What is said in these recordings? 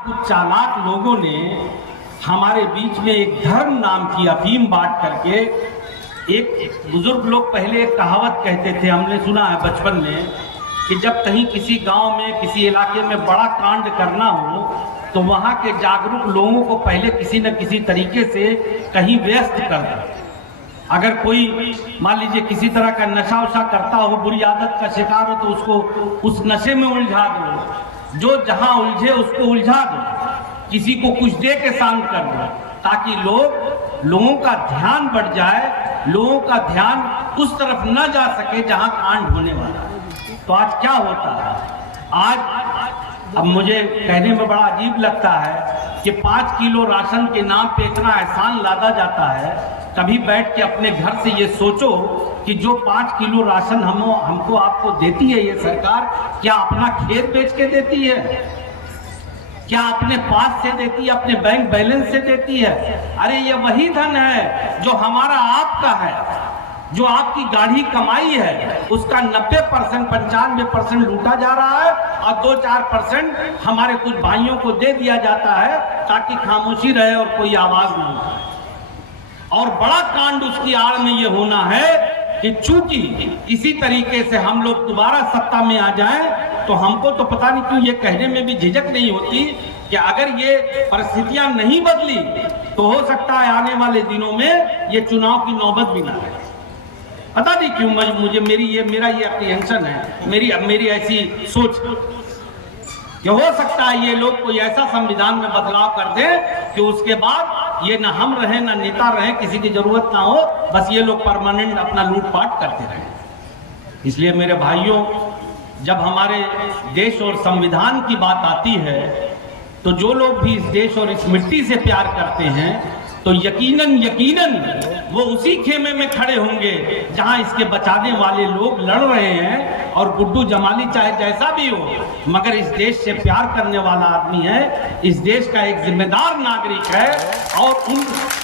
कुछ चालाक लोगों ने हमारे बीच में एक धर्म नाम की अफीम बांट करके, एक बुजुर्ग लोग पहले एक कहावत कहते थे, हमने सुना है बचपन में, कि जब कहीं किसी गांव में किसी इलाके में बड़ा कांड करना हो तो वहां के जागरूक लोगों को पहले किसी न किसी तरीके से कहीं व्यस्त कर दो। अगर कोई मान लीजिए किसी तरह का नशा वशा करता हो, बुरी आदत का शिकार हो, तो उसको उस नशे में उलझा दो, जो जहां उलझे उसको उलझा दो, किसी को कुछ दे के शांत कर दो, ताकि लोगों का ध्यान बढ़ जाए, लोगों का ध्यान उस तरफ न जा सके जहां कांड होने वाला है। तो आज क्या होता है, आज अब मुझे कहने में बड़ा अजीब लगता है कि 5 किलो राशन के नाम पे इतना एहसान लादा जाता है। कभी बैठ के अपने घर से ये सोचो कि जो 5 किलो राशन हमको आपको देती है ये सरकार, क्या अपना खेत बेच के देती है, क्या अपने पास से देती है, अपने बैंक बैलेंस से देती है? अरे ये वही धन है जो हमारा आपका है, जो आपकी गाढ़ी कमाई है, उसका 90% 95% लूटा जा रहा है और 2-4% हमारे कुछ भाइयों को दे दिया जाता है ताकि खामोशी रहे और कोई आवाज ना उठाए। और बड़ा कांड उसकी आड़ में ये होना है कि चूंकि इसी तरीके से हम लोग दोबारा सत्ता में आ जाएं, तो हमको तो पता नहीं क्यों ये कहने में भी झिझक नहीं होती कि अगर ये परिस्थितियां नहीं बदली तो हो सकता है आने वाले दिनों में ये चुनाव की नौबत भी ना आए। पता नहीं क्यों मुझे मेरा ये अप्रीहेंशन है, मेरी ऐसी सोच कि हो सकता है ये लोग कोई ऐसा संविधान में बदलाव कर दे कि उसके बाद ये ना हम रहे ना नेता रहे, किसी की जरूरत ना हो, बस ये लोग परमानेंट अपना लूटपाट करते रहे। इसलिए मेरे भाइयों, जब हमारे देश और संविधान की बात आती है तो जो लोग भी इस देश और इस मिट्टी से प्यार करते हैं तो यकीनन वो उसी खेमे में खड़े होंगे जहां इसके बचाने वाले लोग लड़ रहे हैं। और गुड्डू जमाली चाहे जैसा भी हो, मगर इस देश से प्यार करने वाला आदमी है, इस देश का एक जिम्मेदार नागरिक है और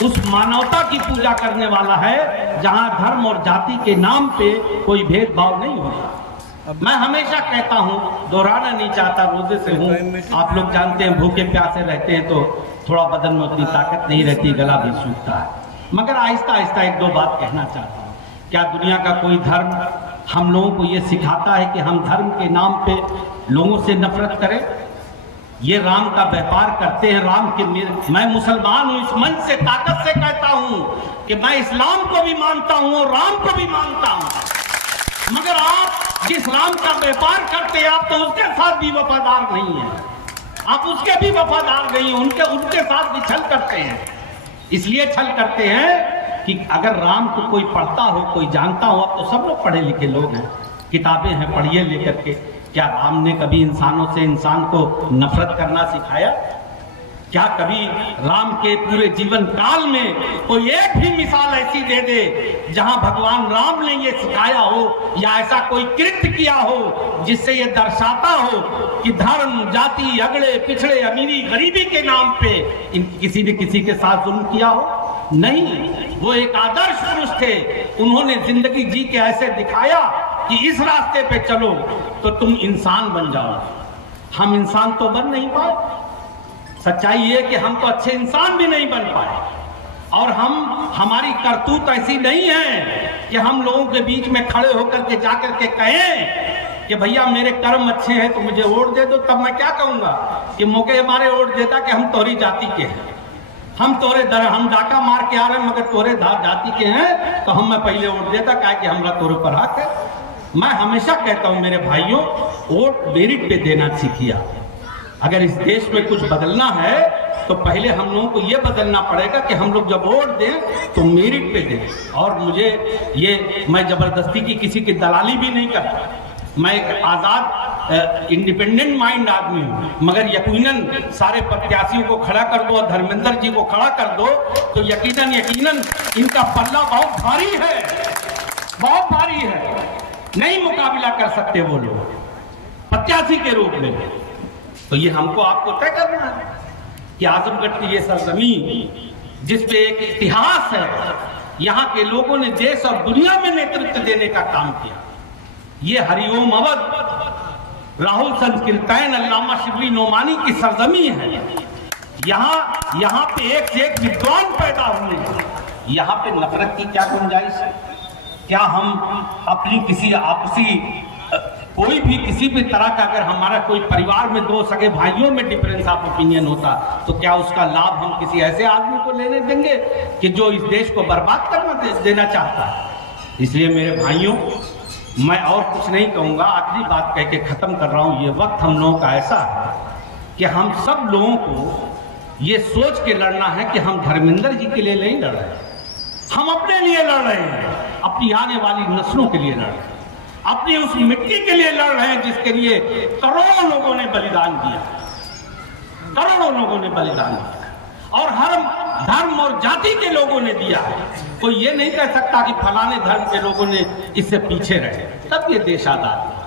उस मानवता की पूजा करने वाला है जहां धर्म और जाति के नाम पे कोई भेदभाव नहीं होता। मैं हमेशा कहता हूं, दोहराना नहीं चाहता, रोजे से हूं, आप लोग जानते हैं भूखे प्यासे रहते हैं तो थोड़ा बदन में उतनी ताकत नहीं रहती, गला भी सूखता है। मगर आहिस्ता आहिस्ता 1-2 बात कहना चाहता हूँ। क्या दुनिया का कोई धर्म हम लोगों को ये सिखाता है कि हम धर्म के नाम पे लोगों से नफरत करें? ये राम का व्यापार करते हैं, राम के मैं मुसलमान हूँ, इस मंच से ताकत से कहता हूँ कि मैं इस्लाम को भी मानता हूँ और राम को भी मानता हूँ, मगर आप जिस राम का व्यापार करते हैं आप तो उसके साथ भी वफादार नहीं है, आप उसके भी वफादार नहीं हैं, उनके साथ भी छल करते हैं। इसलिए छल करते हैं कि अगर राम को कोई पढ़ता हो, कोई जानता हो, अब तो सब लोग पढ़े लिखे लोग हैं, किताबें हैं, पढ़िए लेकर के। क्या राम ने कभी इंसानों से इंसान को नफरत करना सिखाया? क्या कभी राम के पूरे जीवन काल में कोई एक भी मिसाल ऐसी दे दे जहां भगवान राम ने ये सिखाया हो या ऐसा कोई कृत्य किया हो जिससे ये दर्शाता हो कि धर्म, जाति, अगड़े पिछड़े, अमीरी गरीबी के नाम पे किसी ने किसी के साथ जुल्म किया हो? नहीं, वो एक आदर्श पुरुष थे। उन्होंने जिंदगी जी के ऐसे दिखाया कि इस रास्ते पे चलो तो तुम इंसान बन जाओ। हम इंसान तो बन नहीं पाए, सच्चाई ये कि हम तो अच्छे इंसान भी नहीं बन पाए, और हमारी करतूत ऐसी नहीं है कि हम लोगों के बीच में खड़े होकर के जाकर के कहें कि भैया मेरे कर्म अच्छे हैं तो मुझे वोट दे दो। तब मैं क्या कहूंगा कि मौके हमारे वोट देता कि हम तोहरी जाति के हैं, हम डाका मार के आ रहे हैं मगर तोरे जाति के हैं तो हम मैं पहले वोट देता, क्या कि हमरा तोरे पर हक है। मैं हमेशा कहता हूं मेरे भाइयों, वोट मेरिट पे देना सीखिए। अगर इस देश में कुछ बदलना है तो पहले हम लोगों को ये बदलना पड़ेगा कि हम लोग जब वोट दें तो मेरिट पे दें। और मैं जबरदस्ती की किसी की दलाली भी नहीं करता, मैं एक आजाद इंडिपेंडेंट माइंड आदमी हूँ, मगर यकीनन सारे प्रत्याशियों को खड़ा कर दो और धर्मेंद्र जी को खड़ा कर दो तो यकीनन इनका पल्ला बहुत भारी है, बहुत भारी है। नहीं मुकाबला कर सकते वो लोग प्रत्याशी के रूप में। तो ये हमको आपको तय करना है कि आजमगढ़ की ये सरजमीन जिसपे एक इतिहास है, यहाँ के लोगों ने देश और दुनिया में नेतृत्व देने का काम किया, ये हरिओम अवध राहुल संकीर्तन अल्लामा शिबली नोमानी की सरजमी है। यहाँ पे एक से एक विद्वान पैदा हुए हैं। यहाँ पे नफरत की क्या गुंजाइश है? क्या हम अपनी किसी आपसी कोई भी किसी भी तरह का अगर हमारा कोई परिवार में दो सगे भाइयों में डिफरेंस ऑफ ओपिनियन होता तो क्या उसका लाभ हम किसी ऐसे आदमी को लेने देंगे कि जो इस देश को बर्बाद करना देना चाहता है? इसलिए मेरे भाइयों, मैं और कुछ नहीं कहूँगा, आखिरी बात कह के ख़त्म कर रहा हूँ। ये वक्त हम लोगों का ऐसा है कि हम सब लोगों को ये सोच के लड़ना है कि हम धर्मेंद्र जी के लिए नहीं लड़ रहे, हम अपने लिए लड़ रहे हैं, अपनी आने वाली नस्लों के लिए लड़ रहे हैं, अपनी उस मिट्टी के लिए लड़ रहे हैं जिसके लिए करोड़ों लोगों ने बलिदान दिया, करोड़ों लोगों ने बलिदान दिया और हर धर्म और जाति के लोगों ने दिया है। कोई ये नहीं कह सकता कि फलाने धर्म के लोगों ने इससे पीछे रहे, तब ये देश आजाद हुआ।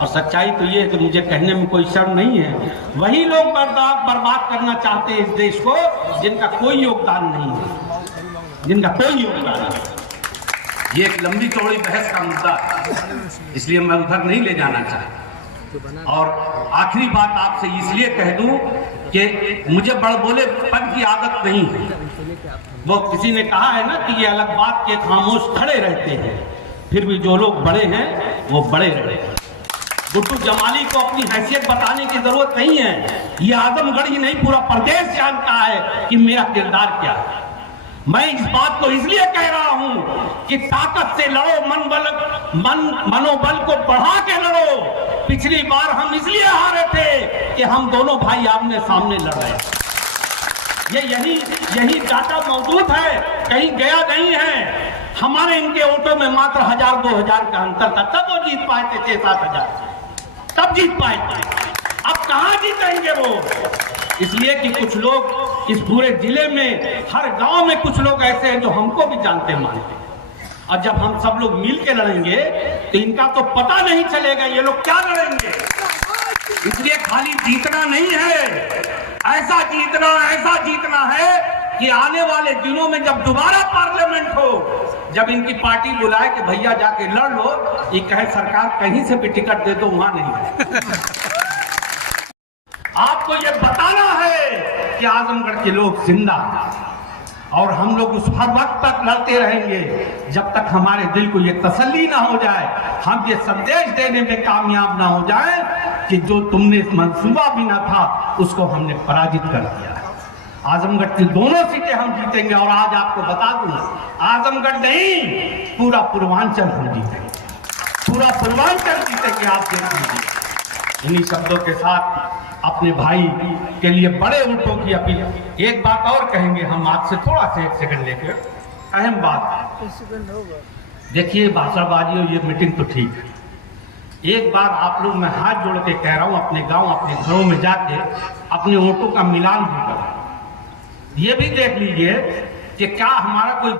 और सच्चाई तो ये है कि मुझे कहने में कोई शर्म नहीं है, वही लोग बर्बाद करना चाहते हैं इस देश को जिनका कोई योगदान नहीं है, जिनका कोई योगदान नहीं। ये एक लंबी चौड़ी बहस का मुद्दा है, इसलिए मैं उधर नहीं ले जाना चाहता। और आखिरी बात आपसे इसलिए कह दूं कि मुझे बड़बोले पन की आदत नहीं है। वो किसी ने कहा है ना कि ये अलग बात के खामोश खड़े रहते हैं, फिर भी जो लोग बड़े हैं वो बड़े रहे। गुड्डू जमाली को अपनी हैसियत बताने की जरूरत नहीं है, ये आजमगढ़ ही नहीं पूरा प्रदेश जानता है कि मेरा किरदार क्या है। मैं इस बात को इसलिए कह रहा हूं कि ताकत से लड़ो, मनोबल को बढ़ा के लड़ो। पिछली बार हम इसलिए हारे थे कि हम दोनों भाई आमने सामने लड़ रहे हैं। यही डाटा मौजूद है, कहीं गया नहीं है। हमारे इनके वोटों में मात्र 1000-2000 का अंतर था, तब वो जीत पाए थे 6-7 हजार, तब जीत पाए थे। अब कहां जीतेंगे वो? इसलिए कि कुछ लोग इस पूरे जिले में, हर गांव में कुछ लोग ऐसे हैं जो हमको भी जानते मानते हैं। और जब हम सब लोग मिल के लड़ेंगे तो इनका तो पता नहीं चलेगा ये लोग क्या लड़ेंगे। इसलिए खाली जीतना नहीं है, ऐसा जीतना है कि आने वाले दिनों में जब दोबारा पार्लियामेंट हो, जब इनकी पार्टी बुलाए कि भैया जाके लड़ लो, ये कहे सरकार कहीं से भी टिकट दे दो, वहां नहीं है। आपको ये बताना है कि आजमगढ़ के लोग जिंदा हैं और हम लोग उस हर वक्त तक लड़ते रहेंगे जब तक हमारे दिल को ये तसल्ली ना हो जाए, हम ये संदेश देने में कामयाब ना हो जाए कि जो तुमने मंसूबा भी ना था उसको हमने पराजित कर दिया। आजमगढ़ की दोनों सीटें हम जीतेंगे और आज आपको बता दूं, आजमगढ़ नहीं पूरा पूर्वांचल हम जीतेंगे, पूरा पूर्वांचल जीतेंगे। आप देख लीजिए। इन्हीं शब्दों के साथ अपने भाई के लिए बड़े वोटों की अपील। एक बात और कहेंगे हम आपसे, थोड़ा सा 1 सेकंड लेकर, अहम बात। देखिए भाषाबाजी और ये मीटिंग तो ठीक है, एक बार आप लोग, मैं हाथ जोड़ के कह रहा हूं, अपने गांव अपने घरों में जाके अपने वोटों का मिलान भी करें। ये भी देख लीजिए कि क्या हमारा कोई